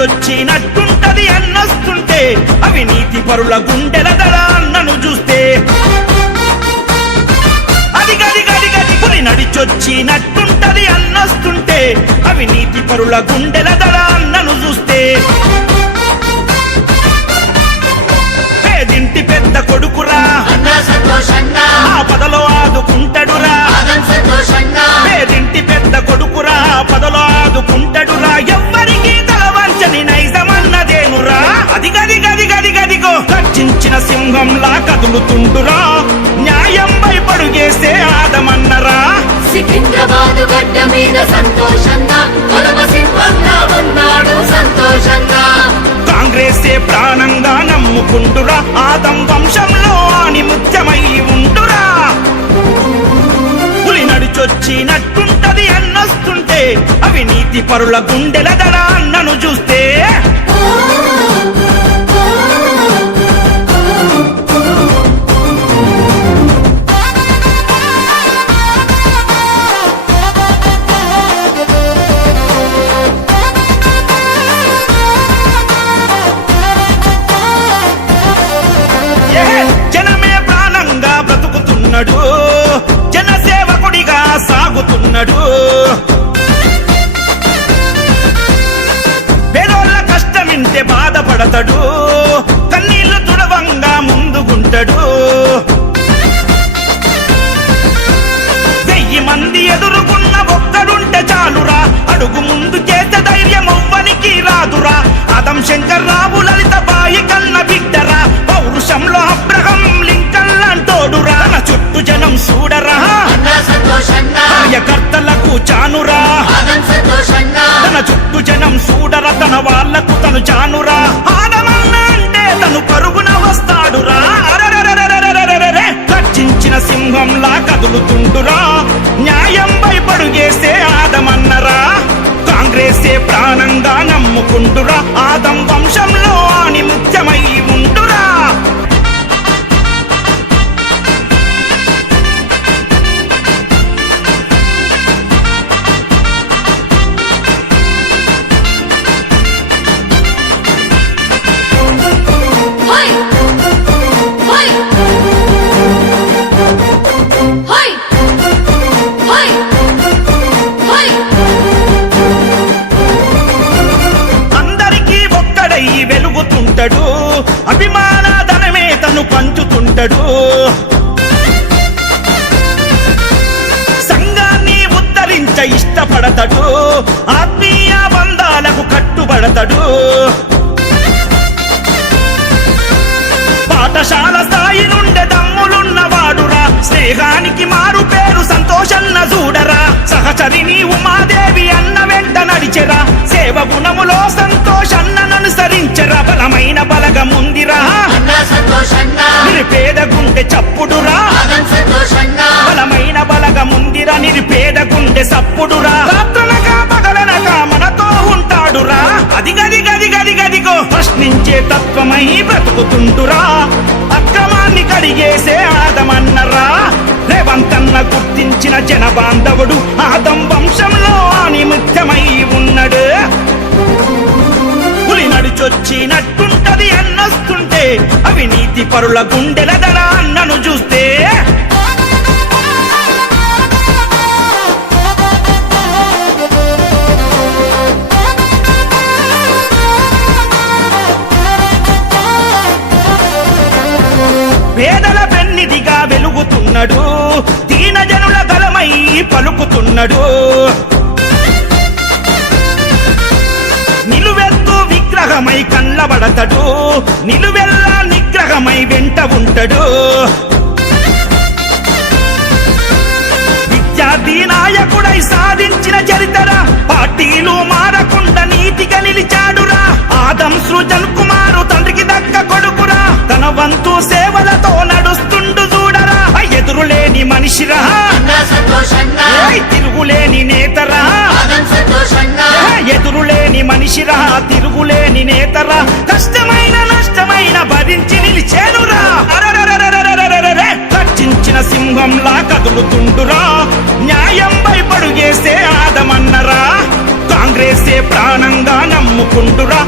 నడిచొచ్చినట్టుంటది అన్నొస్తుంటే అవినీతి పరుల గుండెల దడ అన్నను చూస్తే అది గది గది గది పులి నడిచొచ్చినట్టుంటది అన్నొస్తుంటే అవినీతి పరుల గుండెల దడ అన్నను చూస్తే పేదింటి పెద్ద కొడుకురా పదలో ఆదుకుంటాడురా పేదింటి పెద్ద కొడుకురా పదలో ఆదుకుంటాడురా ఎవ్వరికి తలవంచని నైజమన్నదేనురా అది గది గది గది గదిగో గర్జించిన సింహంలా కదులుతుండురా న్యాయం భయపడుగేసే ఆదమన్నరా సికింద్రాబాదు గడ్డ మీద సంతోషంగా కొలమ సింహంగా ఉన్నాడు సంతోషంగా కాంగ్రెసే ప్రాణంగా నమ్ముకుంటురా ఆదం వంశంలో ఆని ముత్యమై ఉండురా పులి నడిచొచ్చినట్టుంటది అన్నొస్తుంటే అవినీతి పరుల గుండెల దడ అన్నను చూస్తే జనమే ప్రాణంగా బ్రతుకుతున్నాడు జనసేవకుడిగా సాగుతున్నాడు పేదోళ్ళ కష్టమింటే బాధపడతాడు కన్నీళ్లు తుడవంగా ముందుగుంటాడు 1000 మంది ఎదురుగున్న ఒక్కడుంటే చాలురా అడుగు ముందు చేసే ధైర్యం ఎవ్వనికి రాదురా ఆదం శంకర్ రావు లలిత బాయి కన్న బిడ్డరా పౌరుషంలో అబ్రహం లింకన్ లాంటోడురా తన చుట్టూ జనం చూడరా కార్యకర్తలకు చానురా తన చుట్టూ జనం చూడరా తన వాళ్లకు తను చానురా ఆదమన్న అంటే తను పరుగున వస్తాడురా గర్జించిన సింహంలా కదులుతుండురా న్యాయం భయపడుగేసే ఆదమన్నరా కాంగ్రెసే ప్రాణంగా నమ్ముకుంటురా ఆదం వంశంలో ఆని ముత్యమై ఉండురా వెలుగుతుంటాడు అభిమానధనమే తను పంచుతుంటాడు సంఘాన్ని ఉద్ధరించ ఇష్టపడతాడు ఆత్మీయ బంధాలకు కట్టుబడతాడు పాఠశాల స్థాయి నుండి దమ్ములున్నవాడురా స్నేహానికి మారు పేరు సంతోషన్న చూడరా సహచరిని ఉమాదేవి అన్న వెంట నడిచెరా సేవ గుణములో సంతోషన్నను అనుసరించరా బలమైన బలగముందిరా నిరుపేద గుండె చప్పుడురా బలమైన బలగముందిరా నిరుపేద గుండె సప్పుడురా రాత్రనగా పగలనగా మనతో ఉంటాడురా అది గది గది గది గదిగో ప్రశ్నించే తత్వమై బ్రతుకుతుండురా అక్రమాన్ని కడిగేసే ఆదమన్నరా రేవంతన్న గుర్తించిన జన బాంధవుడు ఆదం వంశంలో ఆని ముత్యమై ఉన్నాడు పులి నడిచొచ్చినట్టుంటది అన్నొస్తుంటే అవినీతి పరుల గుండెల దడ అన్నను చూస్తే పేదల పెన్నిదిగా వెలుగుతున్నాడు దీనజనుల గలమై పలుకుతున్నాడు నిలువెత్తు విగ్రహమై కళ్ళబడతాడు నిలువెల్లా నిగ్రహమై వెంట ఉంటాడు విద్యార్థి నాయకుడై సాధించిన చరిత్ర పార్టీలు మారకుండా నీతిగా నిలిచాడురా ఆదం సృజన్ కుమారు తండ్రికి దక్క కొడుకురా తన వంతు సేవలతో నడుస్తుండు చూడరా ఎదురులేని మనిషిరా తిరుగులేని నేతరా ఎదురులేని మనిషిరా తిరుగులేని నేతరా కష్టమైన నష్టమైన భరించి నిలిచేనురా గర్జించిన సింహంలా కదులుతుండురా న్యాయం భయపడుగేసే ఆదమన్నరా కాంగ్రెసే ప్రాణంగా నమ్ము జరుపుకుండురా